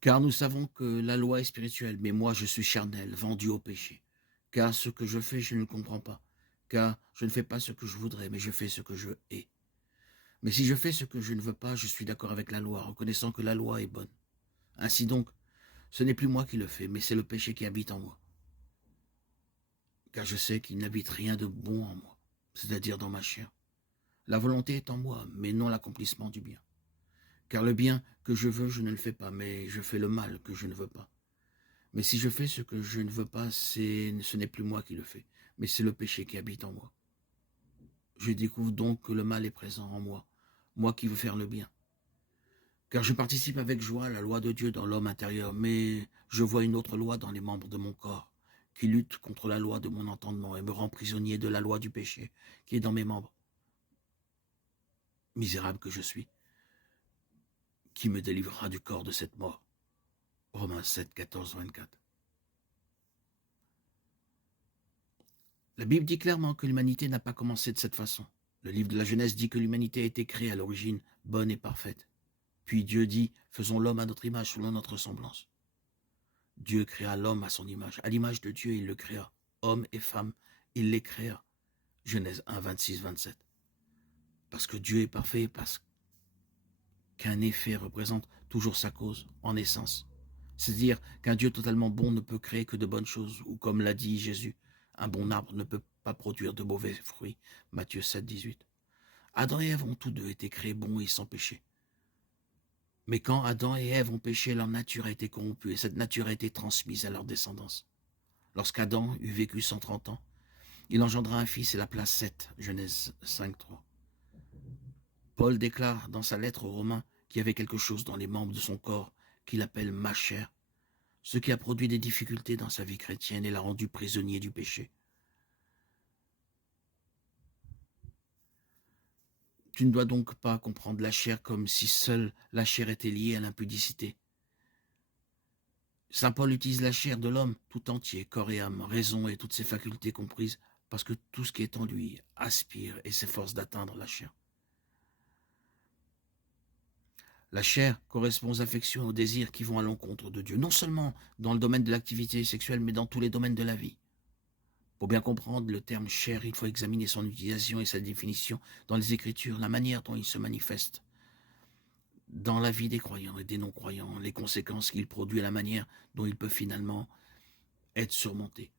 Car nous savons que la loi est spirituelle, mais moi je suis charnel, vendu au péché. Car ce que je fais, je ne le comprends pas. Car je ne fais pas ce que je voudrais, mais je fais ce que je hais. Mais si je fais ce que je ne veux pas, je suis d'accord avec la loi, reconnaissant que la loi est bonne. Ainsi donc, ce n'est plus moi qui le fais, mais c'est le péché qui habite en moi. Car je sais qu'il n'habite rien de bon en moi, c'est-à-dire dans ma chair. La volonté est en moi, mais non l'accomplissement du bien. Car le bien que je veux, je ne le fais pas, mais je fais le mal que je ne veux pas. Mais si je fais ce que je ne veux pas, ce n'est plus moi qui le fais, mais c'est le péché qui habite en moi. Je découvre donc que le mal est présent en moi, moi qui veux faire le bien. Car je participe avec joie à la loi de Dieu dans l'homme intérieur, mais je vois une autre loi dans les membres de mon corps, qui lutte contre la loi de mon entendement et me rend prisonnier de la loi du péché, qui est dans mes membres. Misérable que je suis, qui me délivrera du corps de cette mort. Romains 7, 14, 24. La Bible dit clairement que l'humanité n'a pas commencé de cette façon. Le livre de la Genèse dit que l'humanité a été créée à l'origine bonne et parfaite. Puis Dieu dit, faisons l'homme à notre image, selon notre semblance. Dieu créa l'homme à son image. À l'image de Dieu, il le créa. Homme et femme, il les créa. Genèse 1, 26, 27. Parce que Dieu est parfait, parce qu'un effet représente toujours sa cause, en essence. C'est-à-dire qu'un Dieu totalement bon ne peut créer que de bonnes choses, ou comme l'a dit Jésus, un bon arbre ne peut pas produire de mauvais fruits. Matthieu 7, 18. Adam et Ève ont tous deux été créés bons et sans péché. Mais quand Adam et Ève ont péché, leur nature a été corrompue, et cette nature a été transmise à leur descendance. Lorsqu'Adam eut vécu 130 ans, il engendra un fils et l'appela Seth, Genèse 5, 3. Paul déclare dans sa lettre aux Romains qu'il y avait quelque chose dans les membres de son corps qu'il appelle ma chair, ce qui a produit des difficultés dans sa vie chrétienne et l'a rendu prisonnier du péché. Tu ne dois donc pas comprendre la chair comme si seule la chair était liée à l'impudicité. Saint Paul utilise la chair de l'homme tout entier, corps et âme, raison et toutes ses facultés comprises, parce que tout ce qui est en lui aspire et s'efforce d'atteindre la chair. La chair correspond aux affections et aux désirs qui vont à l'encontre de Dieu, non seulement dans le domaine de l'activité sexuelle, mais dans tous les domaines de la vie. Pour bien comprendre le terme chair, il faut examiner son utilisation et sa définition dans les Écritures, la manière dont il se manifeste dans la vie des croyants et des non-croyants, les conséquences qu'il produit et la manière dont il peut finalement être surmonté.